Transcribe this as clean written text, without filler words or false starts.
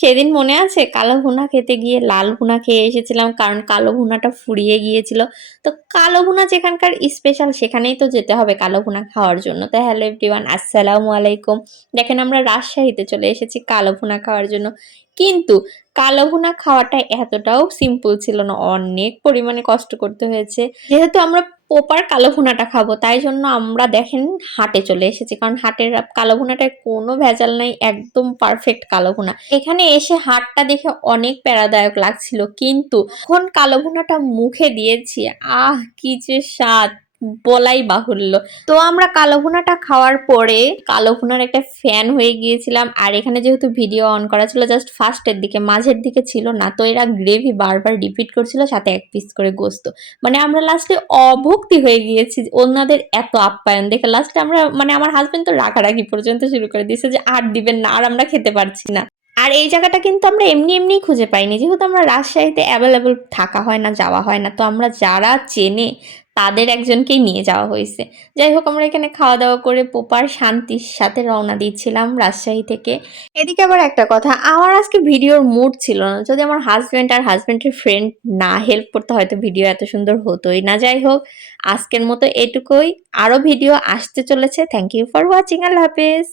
সেদিন মনে আছে কালো ভুনা খেতে গিয়ে লাল ভুনা খেয়ে এসেছিলাম, কারণ কালো ভুনাটা ফুরিয়ে গিয়েছিল। তো কালো ভুনা যেখানকার স্পেশাল সেখানেই তো যেতে হবে কালো ভুনা খাওয়ার জন্য। তো হ্যালো এভরিওয়ান, আসসালামু আলাইকুম। দেখেন আমরা রাজশাহীতে চলে এসেছি কালো ভুনা খাওয়ার জন্য, কিন্তু কালো ভুনা খাওয়াটা এতটাও সিম্পল ছিল না, অনেক পরিমাণে কষ্ট করতে হয়েছে। যেহেতু আমরা প্রপার কালো ভুনাটা খাবো তাই জন্য আমরা দেখেন হাটে চলে এসেছি, কারণ হাটের কালো ভুনাটায় কোনো ভেজাল নাই, একদম পারফেক্ট কালো ভুনা। এখানে এসে হাটটা দেখে অনেক প্যারাদায়ক লাগছিল, কিন্তু যখন কালো ভুনাটা মুখে দিয়েছি, আহ কি যে স্বাদ, বলাই বাহুল্য। তো আমরা কালো ভুনাটা খাওয়ার পরে কালো ভুনার একটা ফ্যান হয়ে গিয়েছিলাম। আর এখানে যেহেতু ভিডিও অন করা ছিল জাস্ট ফার্স্টের দিকে, মাঝের দিকে ছিল না, তো এরা গ্রেভি বারবার রিপিট করছিল, সাথে এক পিস করে গোস্ত। মানে আমরা লাস্টে অভুক্তি হয়ে গিয়েছি ওনাদের এত আপ্যায়ন দেখে। লাস্টে আমরা মানে আমার হাজবেন্ড তো রাগারাগি পর্যন্ত শুরু করে দিয়েছে যে আর দিবেন না, আর আমরা খেতে পারছি না। আর এই জায়গাটা কিন্তু আমরা এমনি এমনি খুঁজে পাইনি, যেহেতু আমরা রাজশাহীতে অ্যাভেলেবল থাকা হয় না, যাওয়া হয় না, তো আমরা যারা চেনে তাদের একজনকেই নিয়ে যাওয়া হয়েছে। যাই হোক, আমরা এখানে খাওয়া দাওয়া করে প্রপার শান্তির সাথে রওনা দিচ্ছিলাম রাজশাহী থেকে। এদিকে আবার একটা কথা, আমার আজকে ভিডিওর মুড ছিল না। যদি আমার হাজব্যান্ড আর হাজব্যান্ডের ফ্রেন্ড না হেল্প করতে, হয়তো ভিডিও এত সুন্দর হতোই না। যাই হোক, আজকের মতো এটুকুই, আরো ভিডিও আসতে চলেছে। থ্যাংক ইউ ফর ওয়াচিং, আল্লাহ হাফেজ।